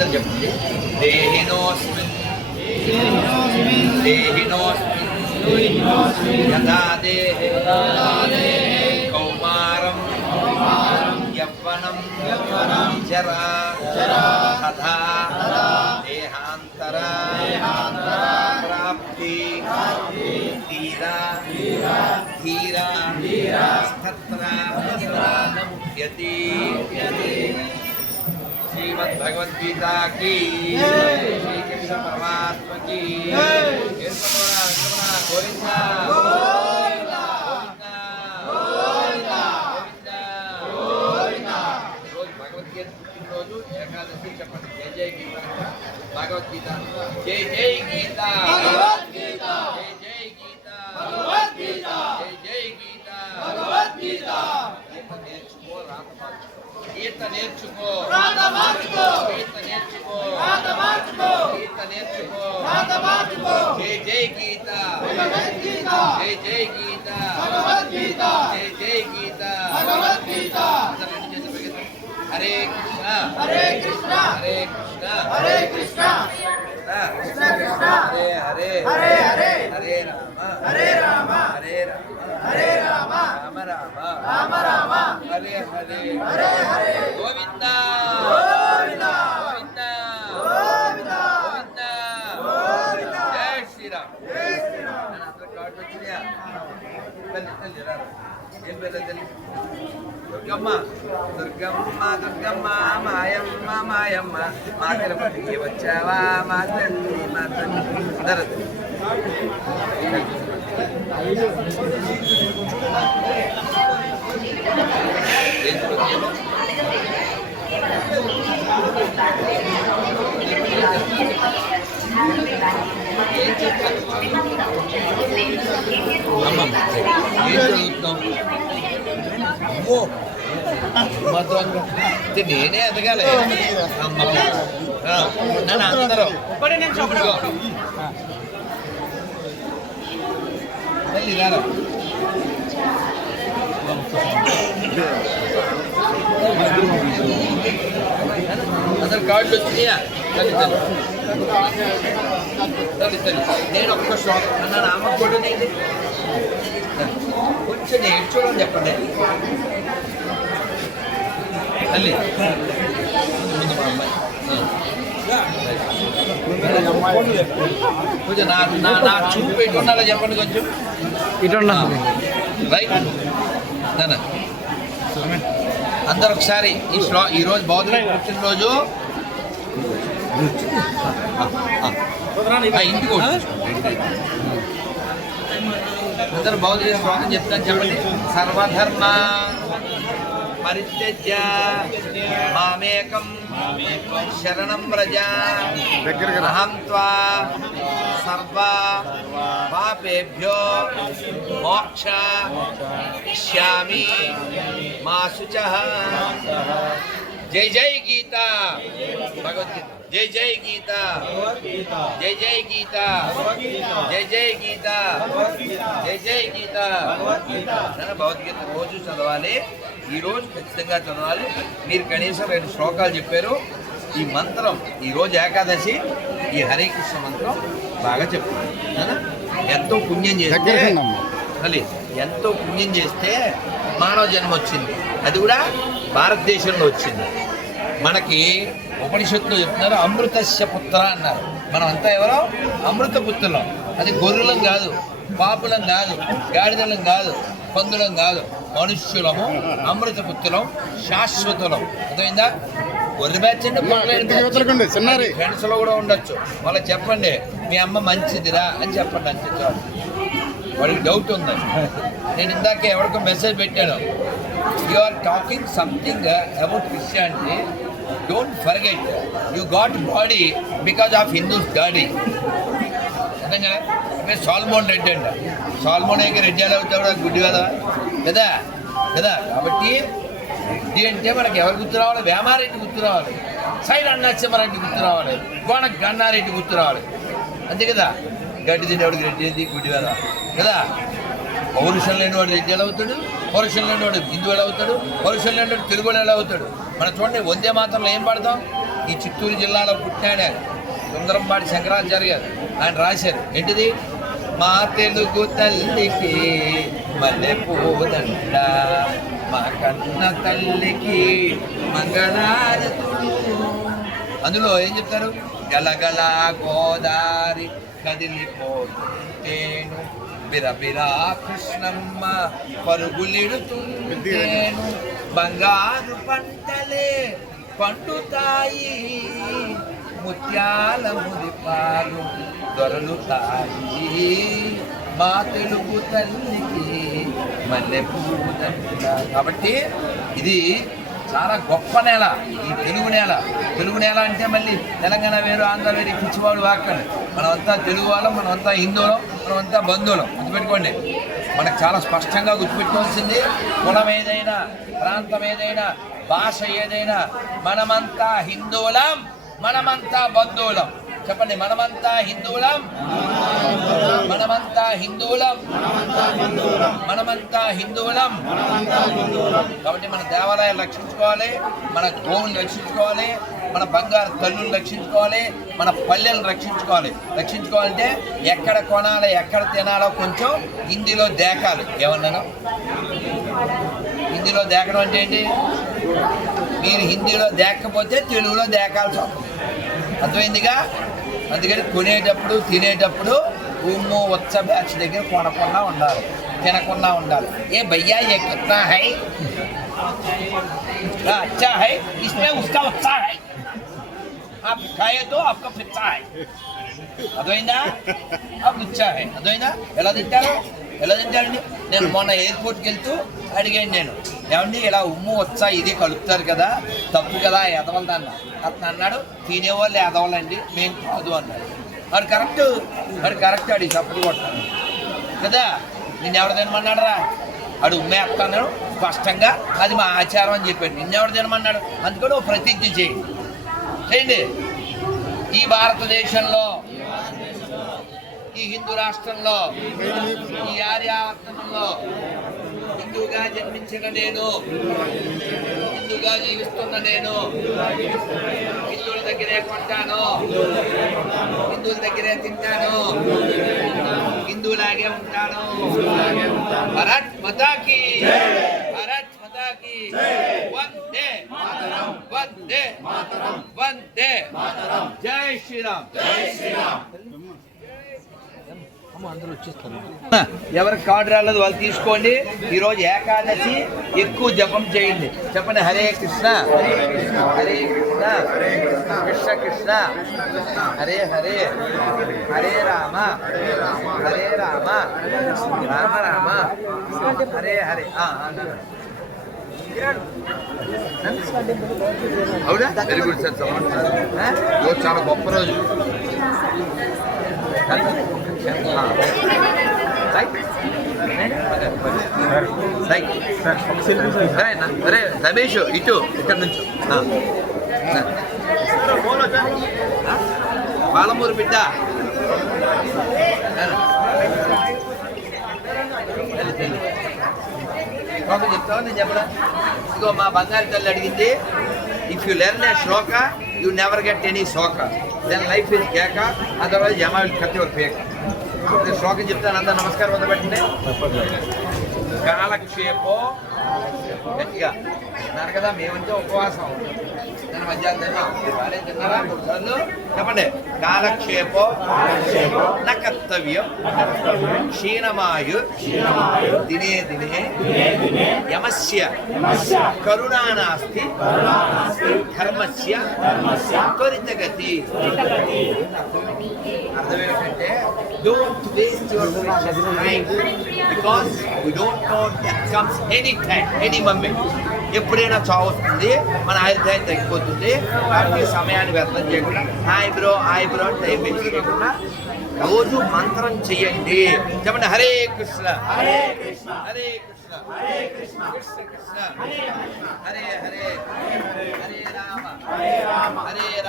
అందరు చెప్పండి. దేహినోస్మిన్ యథా దేహే కౌమారం యవ్వనం జరా తథా దేహాంతర ప్రాప్తి ధీరా స్తత్ర ముఖ్యతి. श्रीमद्भगवद्गीता की, श्री कृष्ण परमात्मा की गोविंदा गोविंदा गोविंदा. रोज भगवद्गीता రోజు ఏకాదశి చెప్పండి. జై జై గీత భగవద్గీత, జై జై గీత భగవద్గీత, జై జై గీత భగవద్గీత, జై జై గీత భగవద్గీత. గీత నేర్చుకో రాత మార్చుకో, గీత నేర్చుకో రాత మార్చుకో, గీత నేర్చుకో రాత మార్చుకో. జై జై గీత భగవద్గీత, జై జై గీత భగవద్గీత, జై జై గీత భగవద్గీత. హరే కృష్ణ హరే కృష్ణ హరే కృష్ణ హరే కృష్ణ కృష్ణ కృష్ణ హరే హరే హరే హరే హరే రామ హరే రామ హరే రామ హరే రామ రామ రామ రామ రామ హరే హరే హరే హరే. గోవింద గోవింద గోవింద గోవింద గోవింద. జై శ్రీరామ్ జై శ్రీరామ్. నేను అందరూ కార్డు వచ్చిందా? తల్లి రా. ఏం పేరు తల్లి? దుర్గమ్మ దుర్గమ్మ దుర్గమ్మ మాయమ్మ మాయమ్మ మా తిరుపతికి వచ్చావా మా తల్లి మా తల్లి. అందరూ ఏం చదువుతున్నాం? మధురంగా నేనే ఎదగాలి. నన్ను అందరూ తల్లి రారా. అందరు కార్డులు వచ్చినాయా? తల్లి తల్లి తల్లి తల్లి నేను ఒక్క షాక్ అన్నాను. అమ్మ కూడా నేను కొంచెం నేర్చుకోవడం చెప్పండి తల్లి. ముందు మా అమ్మాయి కొంచెం నా చూపు పెట్టుకున్నారా చెప్పండి కొంచెం ఇటు రైట్ నాన్న. అందరు ఒకసారి ఈరోజు బౌద్ధ పుట్టినరోజు ఇంటికి అందరూ బౌద్ధ శ్లోకం చెప్తాను చెప్పండి. సర్వధర్మ పరిత్యజ్య మామేకం శరణం వ్రజ అహం త్వా సర్వ పాపేభ్యో మోక్షయిష్యామి మా శుచః. జై జై గీత భగవద్గీత, జై జై గీత జై జై గీత జై జై గీత జై జై గీత. భగవద్గీత రోజు చదవాలి. ఈరోజు ఖచ్చితంగా చదవాలి. మీరు కనీసం 2 శ్లోకాలు చెప్పారు. ఈ మంత్రం ఈరోజు ఏకాదశి, ఈ హరే కృష్ణ మంత్రం బాగా చెప్పారు. ఎంతో పుణ్యం చేస్తే మళ్ళీ ఎంతో పుణ్యం చేస్తే మానవ జన్మ వచ్చింది. అది కూడా భారతదేశంలో వచ్చింది. మనకి ఉపనిషత్తులో చెప్తున్నారు అమృతస్య పుత్ర అన్నారు. మనం అంతా ఎవరో అమృత పుత్రులం. అది గొర్రెలం కాదు, పాపులం కాదు, గాడిదలం కాదు, పందులం కాదు, మనుష్యులము, అమృత పుత్రులం, శాశ్వతులం. అర్థమైందా? గొర్రె బ్యాచ్ అంటే ఫ్రెండ్స్ లో కూడా ఉండొచ్చు. వాళ్ళకి చెప్పండి మీ అమ్మ మంచిదిరా అని చెప్పండి. అంతే వాడికి డౌట్ ఉంది. నేను ఇందాక ఎవరికో మెసేజ్ పెట్టాను. You are talking something about Christianity. Don't forget you got body because of Hindus daddy. అర్థం కదా? మీరు సాల్మోన్ రెడ్డి అంట. సాల్మోన్ అయితే రెడ్డి ఎలా అవుతాడు? గుడ్డి కదా కదా కదా. కాబట్టి రెడ్డి అంటే మనకి ఎవరు గుర్తు రావాలి? వేమారెడ్డి గుర్తు రావాలి, సైడ్ అన్నాచెమ్మారెడ్డి గుర్తు రావాలి, కోన గన్నారెడ్డి గుర్తు రావాలి. అంతే కదా. గడ్డి తినేవాడికి రెడ్డి ఏంది? గుడ్డి కదా కదా. పౌరుషం లేనివాడు రెడ్డి ఎలా అవుతాడు? పౌరుషం లేనివాడు హిందూ ఎలా అవుతాడు? పౌరుషం లేనివాడు తెలుగు ఎలా అవుతాడు? మనం చూడండి వందే మాత్రంలో ఏం పాడతాం? ఈ చిత్తూరు జిల్లాలో పుట్టాడు ఆయన. సుందరంపాటి శంకరాచార్య గారు ఆయన రాశారు. ఏంటిది? మా తెలుగు తల్లికి మల్లె పూదండ, మా కన్న తల్లికి మంగళారతులు. అందులో ఏం చెప్తారు? గలగల గోదారి కదిలిపోతుంటేను, బిరబిరా కృష్ణమ్మ పరుగులిడుతుంటేను, బంగారు పంటలే పండుతాయి, ముత్యాల మురిపాలు దొరలుతాయి, మా తెలుగు తల్లికి మల్లె పూదండ. కాబట్టి ఇది చాలా గొప్ప నేల, ఈ తెలుగు నేల. తెలుగు నేల అంటే మళ్ళీ తెలంగాణ వేరు, ఆంధ్ర వేరు, పిచ్చివాడు వాక్కని. మనమంతా తెలుగు వాళ్ళం, మనమంతా హిందువులం, మనమంతా బంధువులం. గుర్తుపెట్టుకోండి. మనకు చాలా స్పష్టంగా గుర్తుపెట్టుకోవాల్సింది, కులం ఏదైనా, ప్రాంతం ఏదైనా, భాష ఏదైనా, మనమంతా హిందువులం, మనమంతా బంధువులం. చెప్పండి, మనమంతా హిందువులం, మనమంతా హిందువులం, మనమంతా హిందువులం. కాబట్టి మన దేవాలయాలు రక్షించుకోవాలి, మన గోవుని రక్షించుకోవాలి, మన బంగారు తల్లుని రక్షించుకోవాలి, మన పల్లెలను రక్షించుకోవాలి. రక్షించుకోవాలంటే ఎక్కడ కొనాలి, ఎక్కడ తినాలో కొంచెం హిందీలో దేకాలి. ఏమన్నాను? హిందీలో దేకడం అంటే ఏంటి? మీరు హిందీలో దేకపోతే తెలుగులో దేకాల్సి వస్తుంది. అర్థమైందిగా? అందుకని కొనేటప్పుడు తినేటప్పుడు ఉమ్ము ఉత్స బ్యాచ్ దగ్గర కొనకుండా ఉండాలి, తినకుండా ఉండాలి. ఏ భయ్యా ఏ కిత్నా హై, అచ్చా హై, ఇస్మే ఉస్కా ఉత్సాహ హై, ఆప్ ఖాయే తో ఆప్కా ఫిత్సా హై. అర్థమైందా? ఆప్ ఉత్సా హై. అర్థమైందా? ఎలా తింటారు? ఎలా తింటారండి? నేను మొన్న ఎయిర్పోర్ట్కి వెళ్తూ అడిగాను, నేను ఏమండి ఇలా ఉమ్ము వచ్చా ఇది కలుపుతారు కదా, తప్పు కదా ఎదవలది అన్న. అతను అన్నాడు, తినేవాళ్ళు ఎదవలండి, మేము కాదు అన్నాడు. మరి కరెక్ట్ అడిగి సపోర్ట్ కొట్టాను కదా. నిన్నెవడు తినమన్నాడు రా? అడు ఉమ్మే అన్నాడు స్పష్టంగా, అది మా ఆచారం అని చెప్పాడు. నిన్నెవడు తినమన్నాడు? అందుకని ఓ ప్రతిజ్ఞ చేయండి. ఈ భారతదేశంలో, ఈ హిందూ రాష్ట్రంలో, ఈ ఆర్యావర్తనంలో హిందూగా జన్మించిన నేను, హిందూగా జీవిస్తున్న నేను, హిందువుల దగ్గరే కొంటాను, హిందువుల దగ్గరే తింటాను, హిందువులాగే ఉంటాను. భారత్ మాతాకి, భారత్ మాతాకి వందే వందే వందే. జై శ్రీరామ్. అందరూ వచ్చేస్తారు. ఎవరికి కార్డు రాలేదు వాళ్ళు తీసుకోండి. ఈరోజు ఏకాదశి, ఎక్కువ జపం చేయండి. చెప్పండి, హరే కృష్ణ హరే కృష్ణ కృష్ణ కృష్ణ హరే హరే, హరే రామ హరే రామ రామ రామ హరే హరే. అవునా? Very good sir. ఈరోజు చాలా గొప్ప రోజు. అరే రమేష్, ఇక్కడ నుంచి పాలమూరు బిడ్డ. చెప్తావా? నేను చెప్పడా? ఇదిగో మా బంగారు తల్లి అడిగింది, if you learn A Shloka you never get any శోక, దెన్ లైఫ్ ఈజ్ కేక, otherwise Yama will cut your పేక. శ్లోకం చెప్తాను, అంతా నమస్కారం వదలబెట్టండి. కాలక్షేపో, గట్టిగా అన్నారు కదా, మేమంటే ఉపవాసం. నేను మధ్యాహ్నం తిన్నాం, బాగానే తిన్నారా? 3 సార్లు చెప్పండి. కాలక్షేపో న కర్తవ్యం క్షీణమాయు దినే దినే యమస్య కరుణా నాస్తి కర్మస్య త్వరితగతి. అర్థం ఏంటంటే, don't waste your precious time because we don't know that comes anytime, any moment. ఎప్పుడైనా చావు వస్తుంది, మన ఆయుర్దాయం తగ్గిపోతుంది. కాబట్టి సమయాన్ని వ్యర్థం చేయకుండా హాయ్ బ్రో అని టైం వేస్ట్ చేయకుండా రోజు మంత్రం చెయ్యండి. చెప్పండి, హరే కృష్ణ హరే కృష్ణ హరే కృష్ణ హరే కృష్ణ కృష్ణ కృష్ణ హరే హరే, హరే రామ హరే రామ హరే రామ.